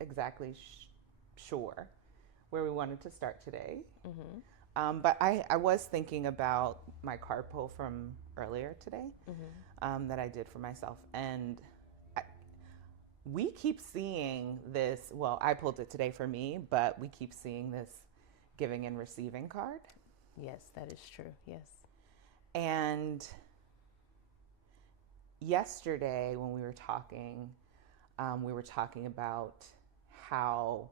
exactly sure where we wanted to start today. Mm-hmm. But I was thinking about my card pull from earlier today, Mm-hmm. that I did for myself. And I, we keep seeing this. Well, I pulled it today for me, but we keep seeing this giving and receiving card. Yes, that is true. Yes. And yesterday, when we were talking about how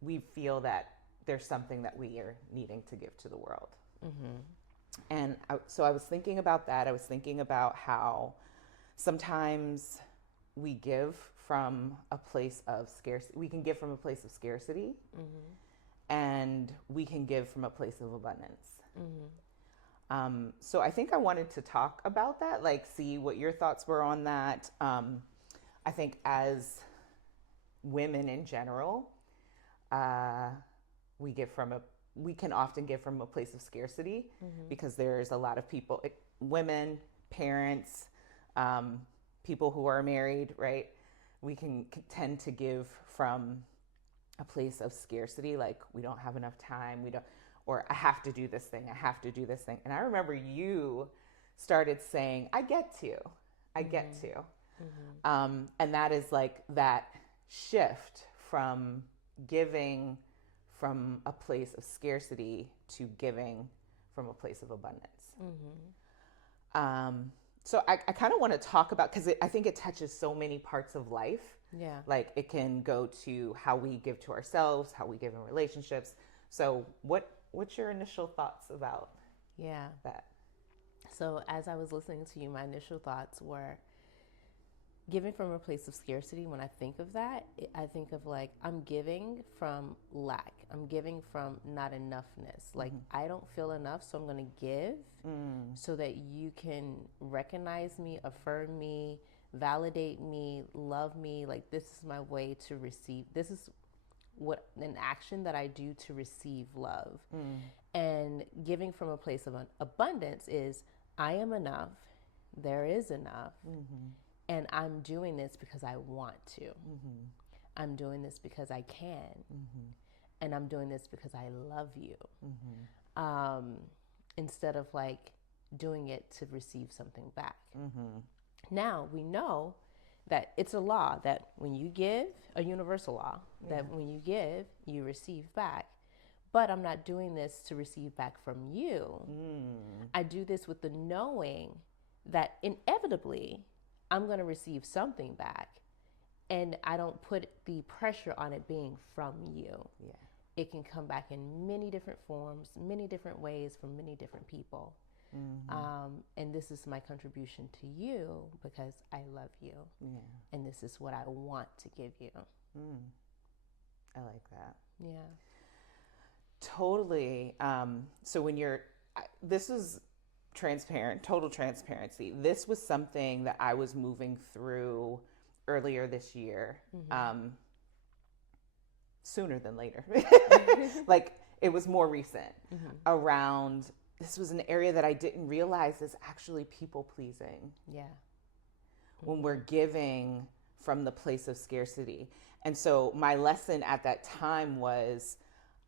we feel that there's something that we are needing to give to the world. Mm-hmm. So I was thinking about that. I was thinking about how sometimes we give from a place of scarcity. We can give from a place of scarcity, Mm-hmm. and we can give from a place of abundance. Mm-hmm. So I think I wanted to talk about that, like see what your thoughts were on that. I think as women in general, uh, we give from a we can often give from a place of scarcity Mm-hmm. because there's a lot of people, women, parents, um, people who are married, right? We can tend to give from a place of scarcity, like we don't have enough time, we don't, or I have to do this thing, I have to do this thing. And I remember you started saying, I get Mm-hmm. to. Mm-hmm. And that is like that shift from giving from a place of scarcity to giving from a place of abundance. Mm-hmm. Um, so I kind of want to talk about, because I think it touches so many parts of life. Yeah. Like it can go to how we give to ourselves, how we give in relationships. So what's your initial thoughts about Yeah. that? So as I was listening to you, my initial thoughts were giving from a place of scarcity. When I think of that, I think of like I'm giving from lack. I'm giving from not enoughness. Like I don't feel enough, so I'm going to give Mm, so that you can recognize me, affirm me, validate me, love me. Like this is my way to receive. This is what an action that I do to receive love. mm, And giving from a place of abundance is I am enough. There is enough. mm-hmm, And I'm doing this because I want to. mm-hmm, I'm doing this because I can. mm-hmm, And I'm doing this because I love you. mm-hmm, Um, Instead of like doing it to receive something back. mm-hmm. Now we know that it's a law that when you give, a universal law, Yeah. that when you give, you receive back. But I'm not doing this to receive back from you. Mm, I do this with the knowing that inevitably I'm going to receive something back. And I don't put the pressure on it being from you. yeah. It can come back in many different forms, many different ways from many different people. Mm-hmm. And this is my contribution to you because I love you. Yeah. And this is what I want to give you. Mm, I like that. Yeah. Totally. So when this is transparent, total transparency. This was something that I was moving through earlier this year, Mm-hmm. sooner than later. Like it was more recent. Mm-hmm. Around, this was an area that I didn't realize is actually people pleasing Yeah. when we're giving from the place of scarcity. And so my lesson at that time was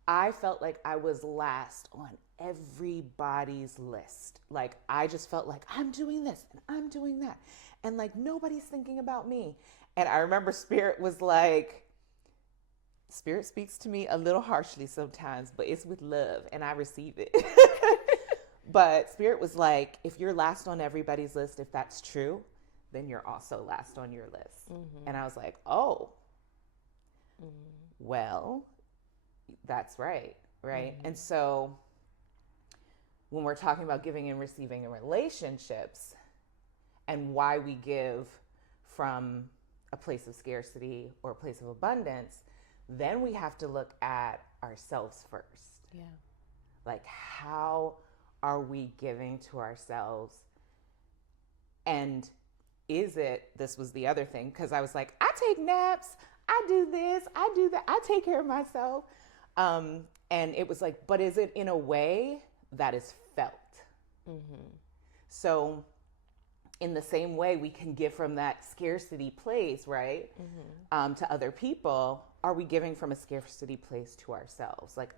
I felt like I was last on everybody's list. Like I just felt like I'm doing this and I'm doing that. And like nobody's thinking about me. And I remember Spirit speaks to me a little harshly sometimes, but it's with love and I receive it. But Spirit was like, if you're last on everybody's list, if that's true, then you're also last on your list. Mm-hmm. And I was like, oh, Mm-hmm. well, that's right. Right. Mm-hmm. And so when we're talking about giving and receiving in relationships and why we give from a place of scarcity or a place of abundance, then we have to look at ourselves first. Yeah. Like, how are we giving to ourselves? And this was the other thing, because I was like, I take naps, I do this, I do that, I take care of myself. And it was like, but is it in a way that is felt? Mm-hmm. So in the same way we can give from that scarcity place, right? To other people, are we giving from a scarcity place to ourselves? Like,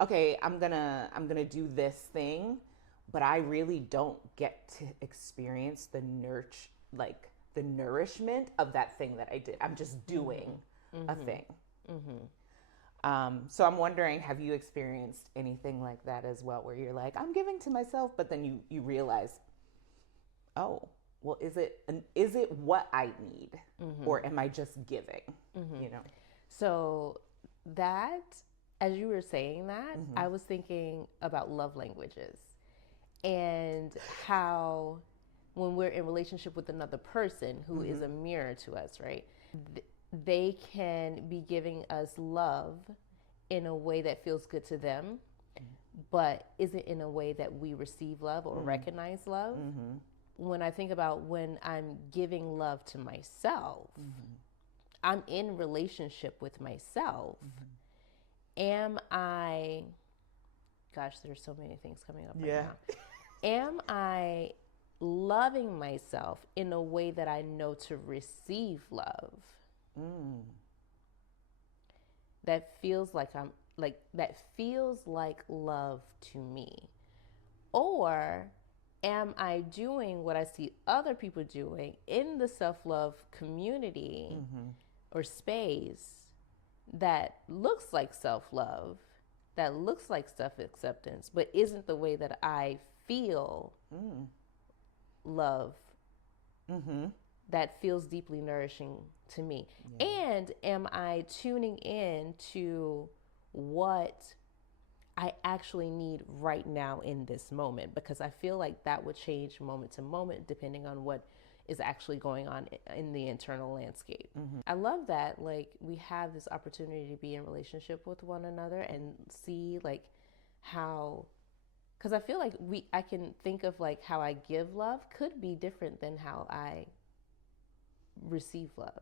okay, I'm gonna do this thing, but I really don't get to experience the the nourishment of that thing that I did. I'm just doing a thing. So I'm wondering, have you experienced anything like that as well, where you're like, I'm giving to myself, but then you realize, oh, well, is it what I need, or am I just giving? You know. So that, as you were saying that, I was thinking about love languages and how when we're in relationship with another person who is a mirror to us, right? They can be giving us love in a way that feels good to them, but isn't in a way that we receive love or recognize love. When I think about when I'm giving love to myself, I'm in relationship with myself. Am I, gosh, there's so many things coming up right now. Am I loving myself in a way that I know to receive love? That feels like that feels like love to me. Or am I doing what I see other people doing in the self-love community or space that looks like self-love, that looks like self-acceptance, but isn't the way that I feel love that feels deeply nourishing to me? And am I tuning in to what I actually need right now in this moment? Because I feel like that would change moment to moment depending on what is actually going on in the internal landscape. I love that, like, we have this opportunity to be in relationship with one another and see like how, because I feel like I can think of like how I give love could be different than how I receive love.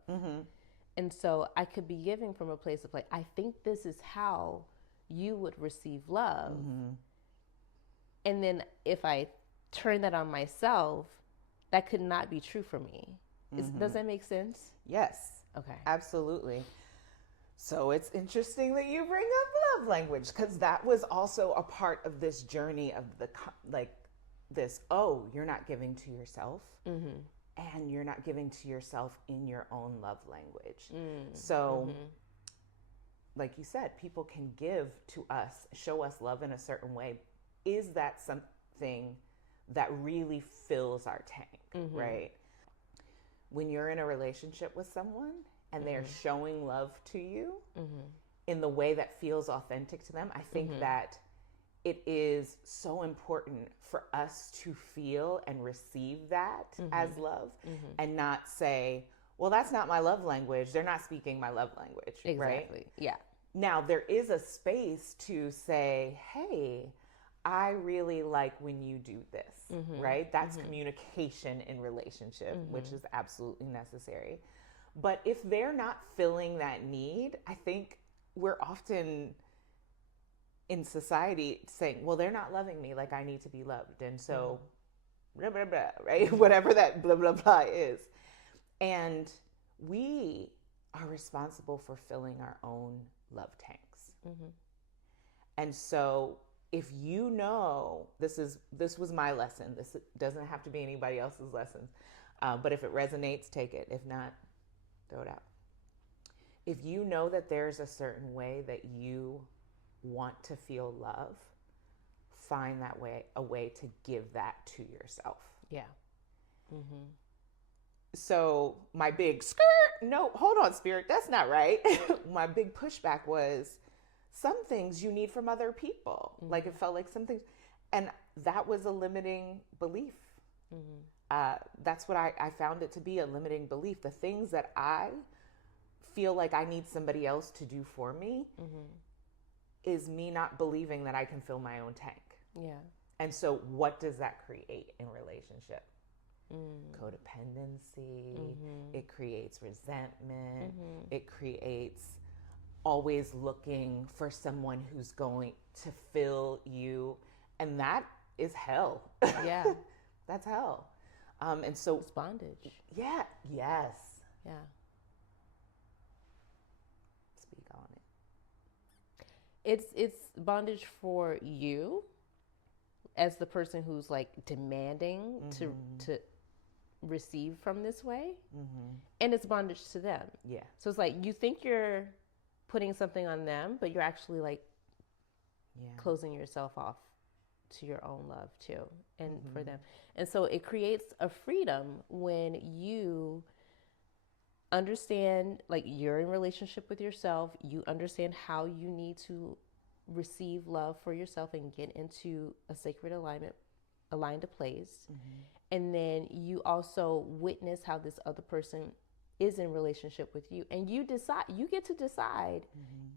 And so I could be giving from a place of like, I think this is how you would receive love. And then if I turn that on myself, that could not be true for me. Does that make sense? Yes. Okay. Absolutely. So it's interesting that you bring up love language, because that was also a part of this journey of you're not giving to yourself. And you're not giving to yourself in your own love language. So, like you said, people can give to us, show us love in a certain way. Is that something that really fills our tank, right? When you're in a relationship with someone and they're showing love to you in the way that feels authentic to them, I think that it is so important for us to feel and receive that as love, and not say, well, that's not my love language. They're not speaking my love language. Exactly. Right? Yeah. Now, there is a space to say, hey, I really like when you do this, right? That's communication in relationship, which is absolutely necessary. But if they're not filling that need, I think we're often in society saying, well, they're not loving me like I need to be loved. And so, blah, blah, blah, right? Whatever that blah, blah, blah is. And we are responsible for filling our own love tanks. And so if you know, this was my lesson. This doesn't have to be anybody else's lesson. But if it resonates, take it. If not, throw it out. If you know that there's a certain way that you want to feel love, find a way to give that to yourself. Yeah. So my big no, hold on, Spirit, that's not right. My big pushback was, some things you need from other people. Like, it felt like some things, and that was a limiting belief. That's what I found it to be, a limiting belief. The things that I feel like I need somebody else to do for me is me not believing that I can fill my own tank. Yeah. And so what does that create in relationship? Codependency. It creates resentment. It creates always looking for someone who's going to fill you. And that is hell. Yeah. That's hell. And so, It's bondage. yeah, yes. Yeah. Speak on It's bondage for you as the person who's like demanding to receive from this way, and it's bondage to them. Yeah. So it's like you think you're putting something on them, but you're actually like closing yourself off to your own love too, and for them. And so it creates a freedom when you understand, like, you're in relationship with yourself, you understand how you need to receive love for yourself and get into a sacred aligned a place. And then you also witness how this other person is in relationship with you, and you get to decide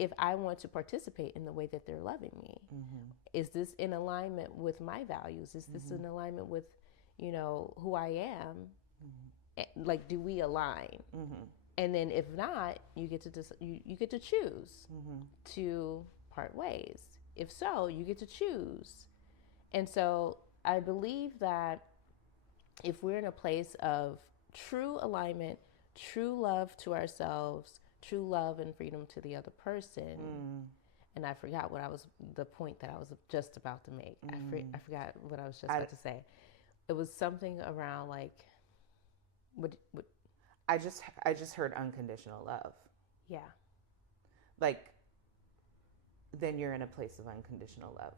if I want to participate in the way that they're loving me. Is this in alignment with my values? Is this in alignment with, who I am? Like, do we align? And then if not, you get to you get to choose to part ways. If so, you get to choose. And so I believe that if we're in a place of true alignment, true love to ourselves, true love and freedom to the other person, and I forgot the point that I was just about to make. I forgot what I was just about to say. It was something around like, what I just heard unconditional love. Yeah. Like, then you're in a place of unconditional love.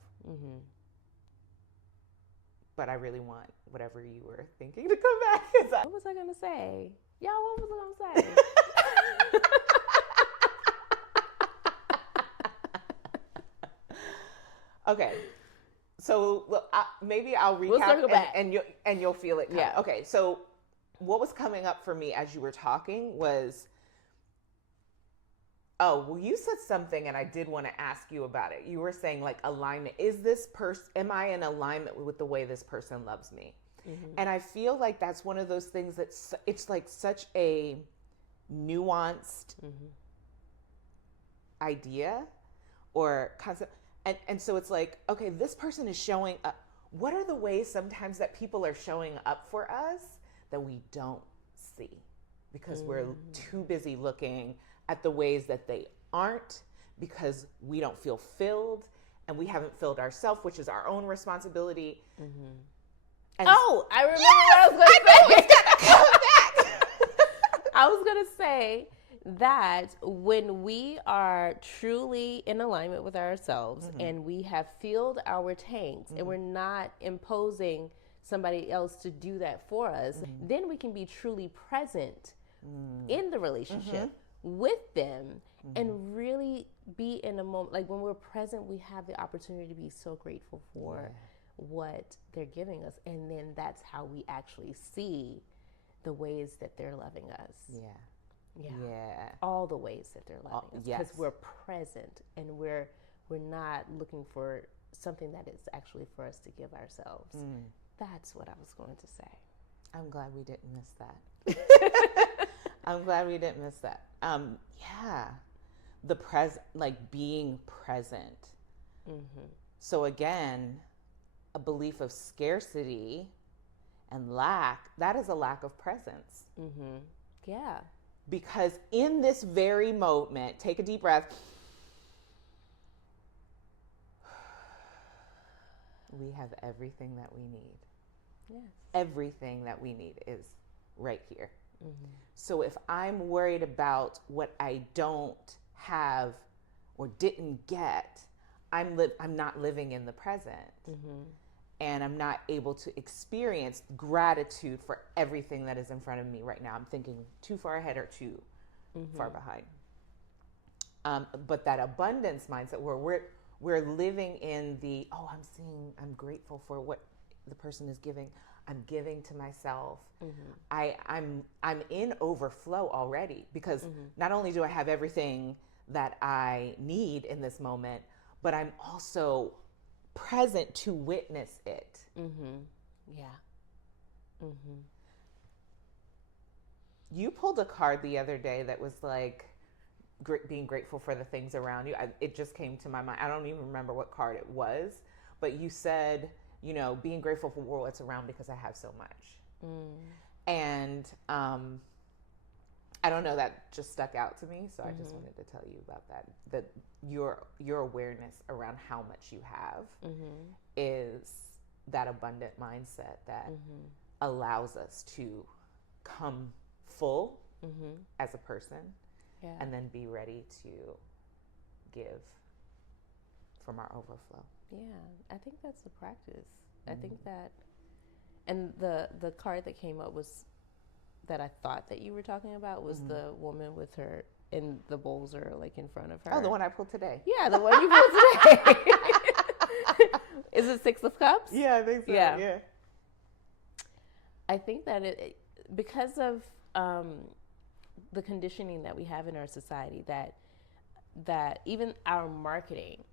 But I really want whatever you were thinking to come back. What was I going to say? Y'all, what was I going to say? Okay. So maybe I'll recap, we'll circle back. and you'll feel it coming. Yeah. Okay. So what was coming up for me as you were talking was, you said something, and I did want to ask you about it. You were saying, like, alignment. Am I in alignment with the way this person loves me? And I feel like that's one of those things it's like such a nuanced idea or concept. And so it's like, okay, this person is showing up. What are the ways sometimes that people are showing up for us that we don't see because we're too busy looking at the ways that they aren't, because we don't feel filled, and we haven't filled ourselves, which is our own responsibility. And I remember what I was going to say. I was going to say that when we are truly in alignment with ourselves and we have filled our tanks and we're not imposing somebody else to do that for us, then we can be truly present in the relationship with them and really be in a moment. Like, when we're present, we have the opportunity to be so grateful for what they're giving us. And then that's how we actually see the ways that they're loving us. Yeah. All the ways that they're loving us. Because we're present and we're not looking for something that is actually for us to give ourselves. That's what I was going to say. I'm glad we didn't miss that. I'm glad we didn't miss that. The present, like being present. So again, a belief of scarcity and lack, that is a lack of presence. Yeah. Because in this very moment, take a deep breath. We have everything that we need. Yes. Everything that we need is right here. So if I'm worried about what I don't have or didn't get, I'm not living in the present. And I'm not able to experience gratitude for everything that is in front of me right now. I'm thinking too far ahead or too far behind. But that abundance mindset where we're living in the, I'm grateful for what the person is giving. I'm giving to myself. I'm in overflow already, because not only do I have everything that I need in this moment, but I'm also present to witness it. You pulled a card the other day that was like being grateful for the things around you. It just came to my mind. I don't even remember what card it was, but you said, being grateful for what's around because I have so much. And I don't know, that just stuck out to me, so I just wanted to tell you about that. That your awareness around how much you have is that abundant mindset that allows us to come full as a person, and then be ready to give from our overflow. Yeah, I think that's the practice. I think that, and the card that came up was, that I thought that you were talking about, was the woman with her, and the bowls are like in front of her. Oh, the one I pulled today. Yeah, the one you pulled today. Is it Six of Cups? Yeah, I think so. Yeah. I think that because of the conditioning that we have in our society, that even our marketing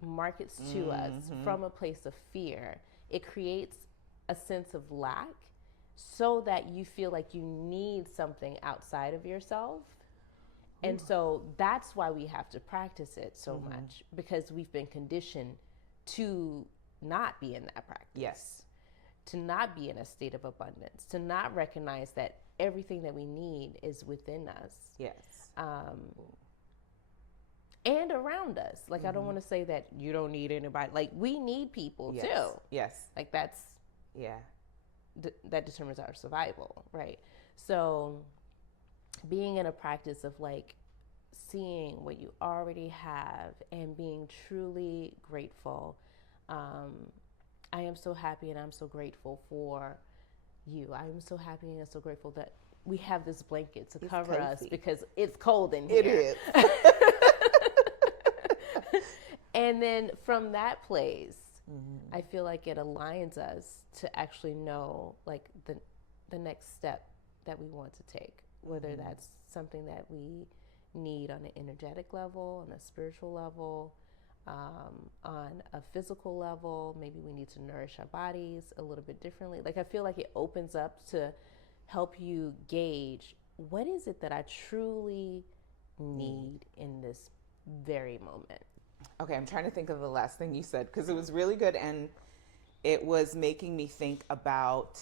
markets to us from a place of fear. It creates a sense of lack, so that you feel like you need something outside of yourself. And so that's why we have to practice it so much, because we've been conditioned to not be in that practice. Yes. To not be in a state of abundance, to not recognize that everything that we need is within us. Yes. And around us. Like, I don't want to say that you don't need anybody. Like, we need people too. Yes. Like, that's, that determines our survival, right? So being in a practice of like seeing what you already have and being truly grateful. I am so happy and I'm so grateful for you. I am so happy and I'm so grateful that we have this blanket to cover us, because it's cold in here. It is. And then from that place, I feel like it aligns us to actually know like the next step that we want to take, whether that's something that we need on an energetic level, on a spiritual level, on a physical level. Maybe we need to nourish our bodies a little bit differently. Like, I feel like it opens up to help you gauge, what is it that I truly need in this very moment? Okay, I'm trying to think of the last thing you said, because it was really good, and it was making me think about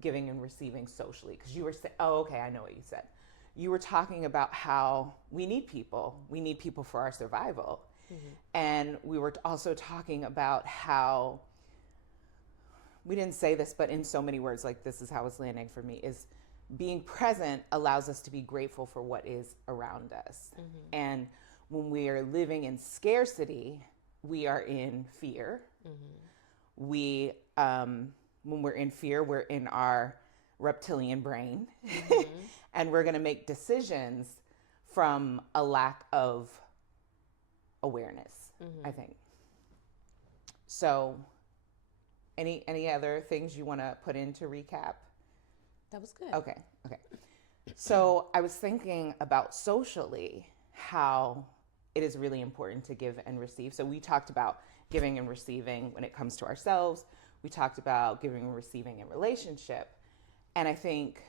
giving and receiving socially. Because you were saying, oh, okay, I know what you said. You were talking about how we need people. We need people for our survival. And we were also talking about how, we didn't say this, but in so many words, like, this is how it's landing for me, is being present allows us to be grateful for what is around us. And when we are living in scarcity, we are in fear. We, when we're in fear, we're in our reptilian brain, and we're going to make decisions from a lack of awareness, I think. So any other things you want to put in to recap? That was good. Okay. So I was thinking about socially how it is really important to give and receive. So we talked about giving and receiving when it comes to ourselves. We talked about giving and receiving in relationship. And I think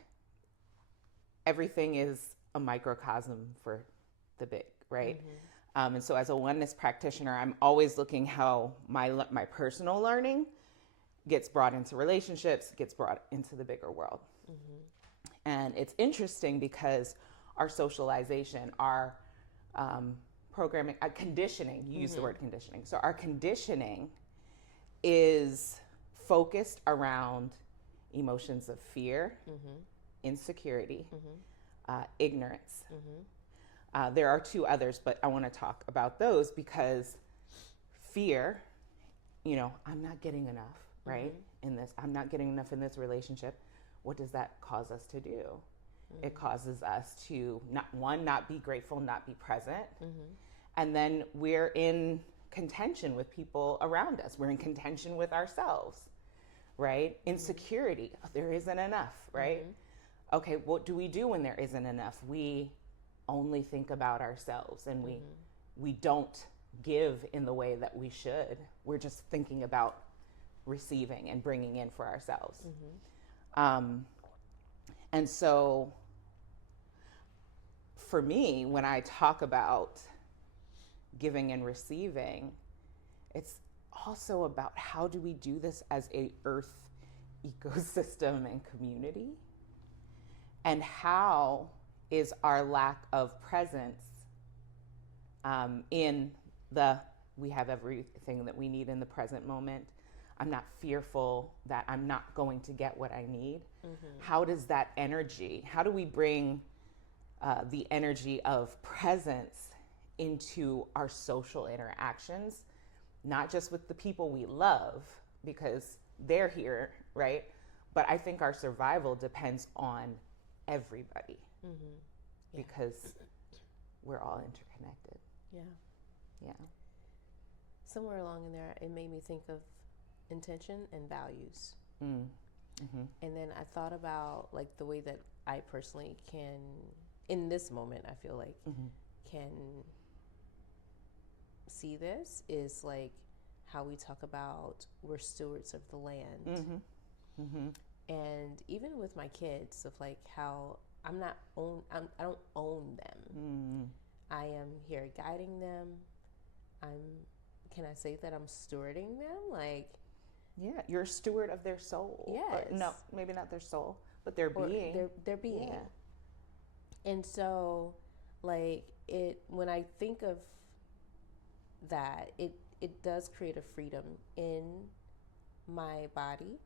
everything is a microcosm for the big, right? And so as a oneness practitioner, I'm always looking how my personal learning gets brought into relationships, gets brought into the bigger world. And it's interesting because our socialization, our programming, conditioning, you use the word conditioning. So our conditioning is focused around emotions of fear, insecurity, ignorance. There are two others, but I want to talk about those because fear, I'm not getting enough, right? I'm not getting enough in this relationship. What does that cause us to do? It causes us to not be grateful, not be present. And then we're in contention with people around us. We're in contention with ourselves, right? Insecurity, there isn't enough, right? Okay, what do we do when there isn't enough? We only think about ourselves, and we don't give in the way that we should. We're just thinking about receiving and bringing in for ourselves. And so for me, when I talk about giving and receiving, also about how do we do this as a earth ecosystem and community, and how is our lack of presence in the we have everything that we need in the present moment. I'm not fearful that I'm not going to get what I need. How does that energy, how do we bring the energy of presence into our social interactions, not just with the people we love because they're here, right? But I think our survival depends on everybody because we're all interconnected. Yeah. Somewhere along in there, it made me think of intention and values. And then I thought about like the way that I personally can, in this moment, I feel like can see this is like how we talk about we're stewards of the land. And even with my kids, of like how I don't own them. I am here guiding them. Can I say that I'm stewarding them? Like, yeah, you're a steward of their soul. Yes. No, maybe not their soul, but their being. Their being. Yeah. And so, like, when I think of that, it does create a freedom in my body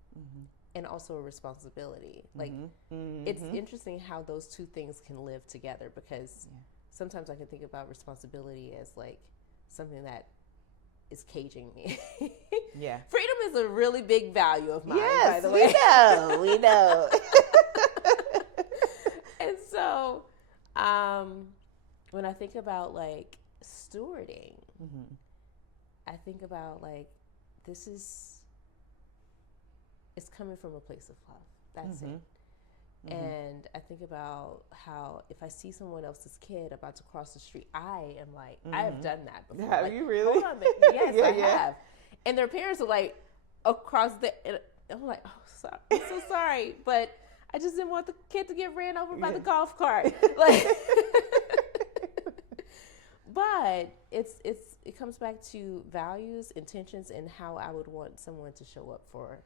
and also a responsibility. Like, it's interesting how those two things can live together, because sometimes I can think about responsibility as like something that is caging me. Yeah. Freedom is a really big value of mine, yes, by the way. We know. And so, when I think about like stewarding, I think about like it's coming from a place of love. That's it. And I think about how if I see someone else's kid about to cross the street, I am like, I have done that before. Have like, you really? Hold on, yes, I have. And their parents are like across and I'm like, oh, sorry. I'm so sorry, but I just didn't want the kid to get ran over by the golf cart. Like, but it comes back to values, intentions, and how I would want someone to show up for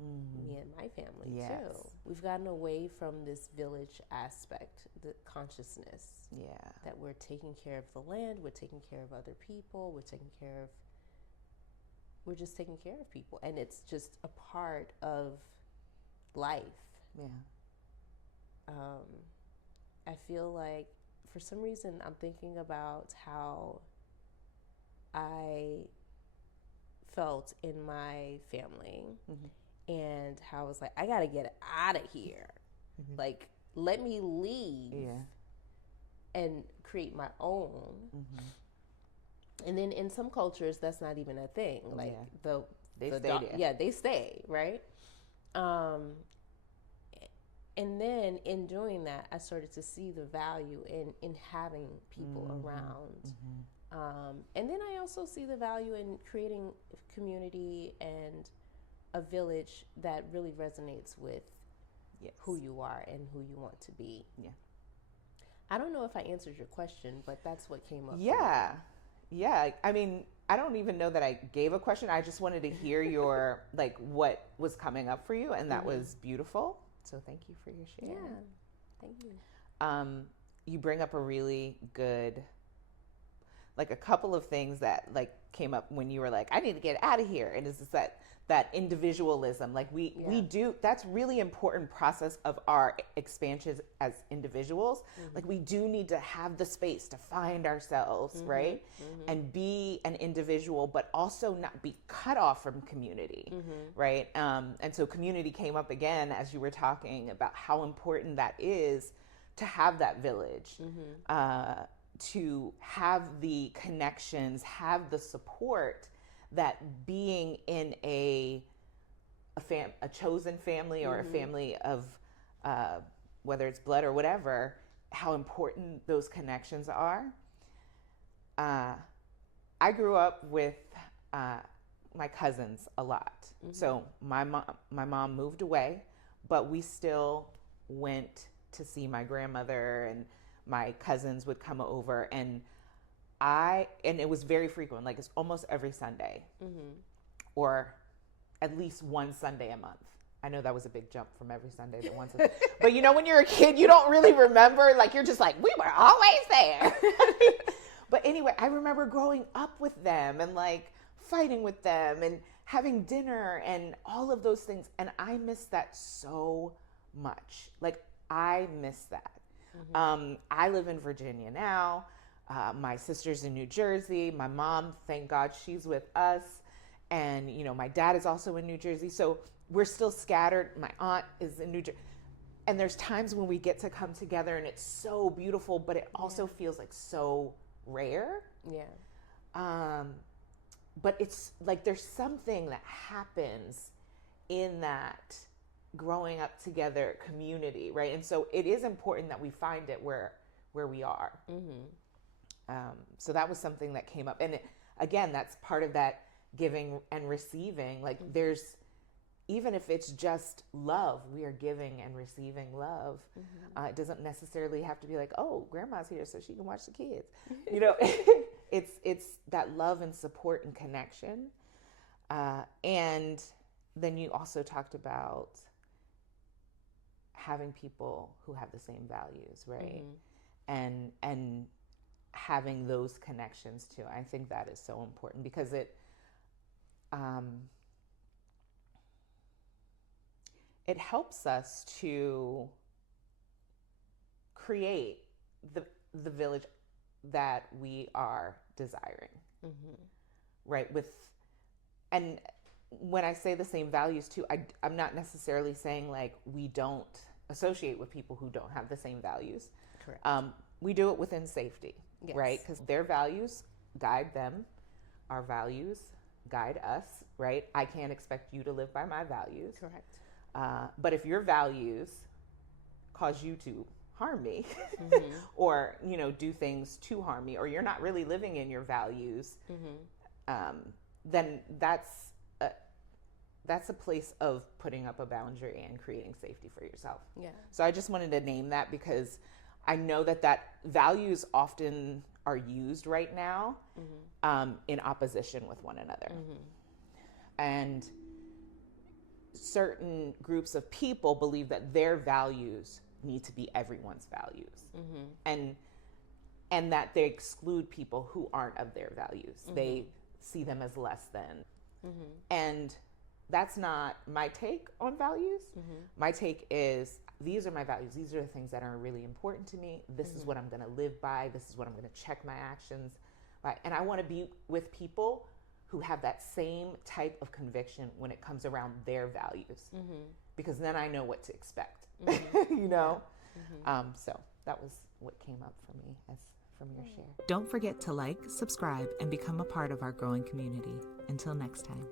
me and my family too. We've gotten away from this village aspect, the consciousness. That we're taking care of the land, we're taking care of other people, we're just taking care of people, and it's just a part of life. I feel like for some reason I'm thinking about how I felt in my family. And how I was like, I gotta get out of here. Like, let me leave and create my own. And then in some cultures, that's not even a thing. Like they stay, right? And then in doing that, I started to see the value in having people around. And then I also see the value in creating community and a village that really resonates with who you are and who you want to be. I don't know if I answered your question, but that's what came up. Yeah. I mean, I don't even know that I gave a question. I just wanted to hear your, like, what was coming up for you, and that was beautiful. So thank you for your share. Yeah, thank you. You bring up a really good, like, a couple of things that, like, came up when you were like, I need to get out of here. And it's just that individualism, like we do, that's really important process of our expansion as individuals. Like, we do need to have the space to find ourselves, right? And be an individual, but also not be cut off from community, right? And so community came up again as you were talking about how important that is to have that village, to have the connections, have the support that being in a chosen family or a family of whether it's blood or whatever, how important those connections are. I grew up with my cousins a lot. So my mom moved away, but we still went to see my grandmother, and my cousins would come over, and it was very frequent, like it's almost every Sunday. or at least one Sunday a month. I know that was a big jump from every Sunday to one Sunday. But you know, when you're a kid, you don't really remember. Like, you're just like, we were always there. But anyway, I remember growing up with them and like fighting with them and having dinner and all of those things. And I miss that so much. Like, I miss that. I live in Virginia now. My sister's in New Jersey. My mom, thank God, she's with us. And, you know, my dad is also in New Jersey. So we're still scattered. My aunt is in New Jersey. And there's times when we get to come together and it's so beautiful, but it also feels like so rare. Yeah. But it's like there's something that happens in that growing up together community, right? And so it is important that we find it where we are. So that was something that came up. And again, that's part of that giving and receiving. Like there's, even if it's just love, we are giving and receiving love. It doesn't necessarily have to be like, oh, grandma's here so she can watch the kids. You know, it's that love and support and connection. And then you also talked about having people who have the same values, right? And having those connections too. I think that is so important because it helps us to create the village that we are desiring, right? And when I say the same values too, I'm not necessarily saying like we don't associate with people who don't have the same values. Correct. We do it within safety, right? Because their values guide them, our values guide us, right? I can't expect you to live by my values. Correct. But if your values cause you to harm me or, you know, do things to harm me, or you're not really living in your values, then that's a place of putting up a boundary and creating safety for yourself. Yeah. So I just wanted to name that because I know that values often are used right now in opposition with one another. And certain groups of people believe that their values need to be everyone's values, and that they exclude people who aren't of their values. They see them as less than. And that's not my take on values. My take is, these are my values. These are the things that are really important to me. This is what I'm going to live by. This is what I'm going to check my actions by. And I want to be with people who have that same type of conviction when it comes around their values, because then I know what to expect, you know? So that was what came up for me from your share. Don't forget to like, subscribe, and become a part of our growing community. Until next time.